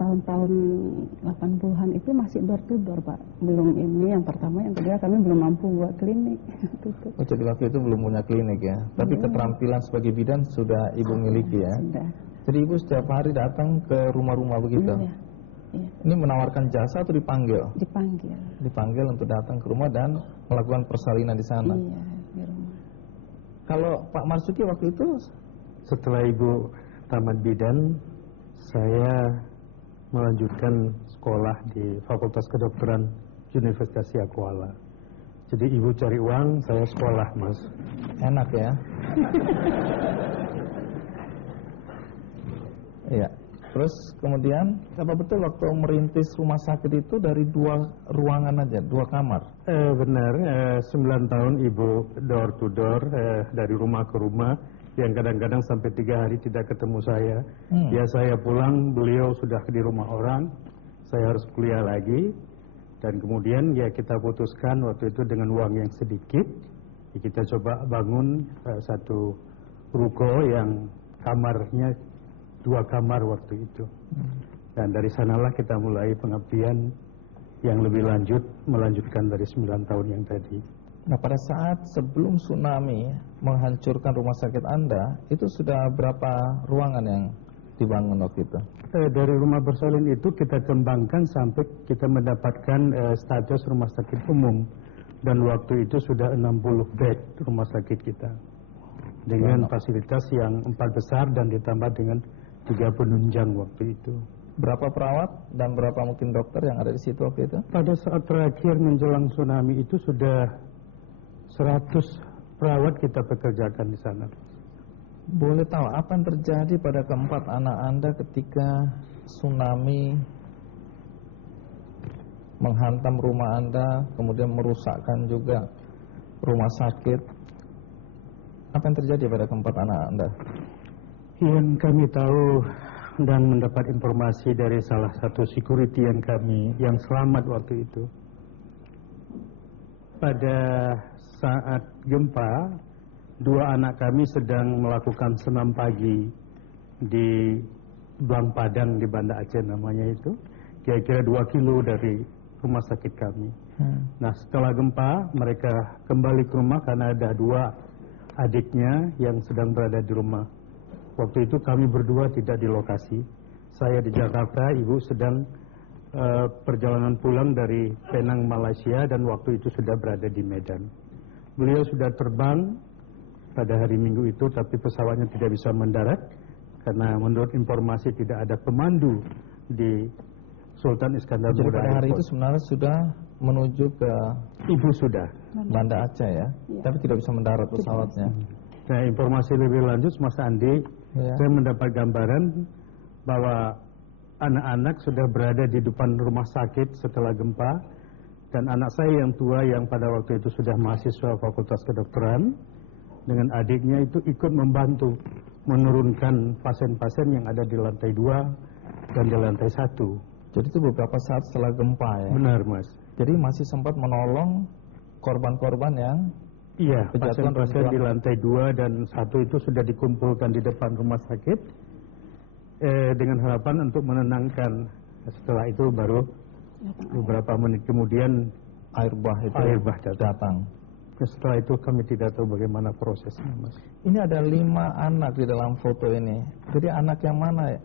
tahun-tahun 80-an itu masih door to door, Pak. Belum ini yang pertama, yang kedua kami belum mampu buat klinik. Oh, jadi waktu itu belum punya klinik ya. Tapi keterampilan sebagai bidan sudah Ibu miliki ya. Sudah. Jadi Ibu setiap hari datang ke rumah-rumah begitu. Iya. Iya. Ini menawarkan jasa atau dipanggil? Dipanggil. Dipanggil untuk datang ke rumah dan melakukan persalinan di sana. Iya, di rumah. Kalau Pak Marsuki waktu itu setelah Ibu tamat bidan, saya melanjutkan sekolah di Fakultas Kedokteran Universitas Kuala. Jadi Ibu cari uang, saya sekolah, Mas. enak ya. Iya. Terus kemudian apa betul waktu merintis rumah sakit itu dari 2 ruangan aja, 2 kamar? Benar, 9 tahun Ibu door to door, dari rumah ke rumah, yang kadang-kadang sampai 3 hari tidak ketemu saya. Ya saya pulang, beliau sudah di rumah orang, saya harus kuliah lagi. Dan kemudian ya kita putuskan waktu itu dengan uang yang sedikit, ya kita coba bangun satu ruko yang kamarnya 2 kamar waktu itu. Dan dari sanalah kita mulai pengabdian yang lebih lanjut, melanjutkan dari 9 tahun yang tadi. Nah, pada saat sebelum tsunami menghancurkan rumah sakit Anda, itu sudah berapa ruangan yang dibangun waktu itu? Dari rumah bersalin itu kita kembangkan sampai kita mendapatkan status rumah sakit umum. Dan waktu itu sudah 60 bed rumah sakit kita, dengan fasilitas yang 4 besar dan ditambah dengan 3 penunjang waktu itu. Berapa perawat dan berapa mungkin dokter yang ada di situ waktu itu? Pada saat terakhir menjelang tsunami itu sudah 100 perawat kita pekerjakan di sana. Boleh tahu apa yang terjadi pada keempat anak Anda ketika tsunami menghantam rumah Anda, kemudian merusakkan juga rumah sakit? Apa yang terjadi pada keempat anak Anda? Yang kami tahu dan mendapat informasi dari salah satu security yang selamat waktu itu, pada saat gempa, 2 anak kami sedang melakukan senam pagi di Blang Padang di Banda Aceh namanya itu, kira-kira 2 kilo dari rumah sakit kami. Nah, setelah gempa mereka kembali ke rumah karena ada 2 adiknya yang sedang berada di rumah. Waktu itu kami berdua tidak di lokasi. Saya di Jakarta, Ibu sedang perjalanan pulang dari Penang, Malaysia, dan waktu itu sudah berada di Medan. Beliau sudah terbang pada hari Minggu itu, tapi pesawatnya tidak bisa mendarat karena menurut informasi tidak ada pemandu di Sultan Iskandar Muda. Jadi pada hari itu sebenarnya sudah menuju ke Ibu sudah Banda Aceh ya, tapi tidak bisa mendarat pesawatnya. Nah, informasi lebih lanjut, Mas Andi, saya mendapat gambaran bahwa anak-anak sudah berada di depan rumah sakit setelah gempa, dan anak saya yang tua yang pada waktu itu sudah mahasiswa Fakultas Kedokteran dengan adiknya itu ikut membantu menurunkan pasien-pasien yang ada di lantai 2 dan di lantai 1. Jadi itu beberapa saat setelah gempa ya? Benar, Mas. Jadi masih sempat menolong korban-korban yang pasien-pasien di lantai 2 dan 1 itu sudah dikumpulkan di depan rumah sakit dengan harapan untuk menenangkan. Setelah itu baru beberapa menit kemudian air bah datang. Setelah itu kami tidak tahu bagaimana prosesnya, Mas. Ini ada 5 anak di dalam foto ini. Jadi anak yang mana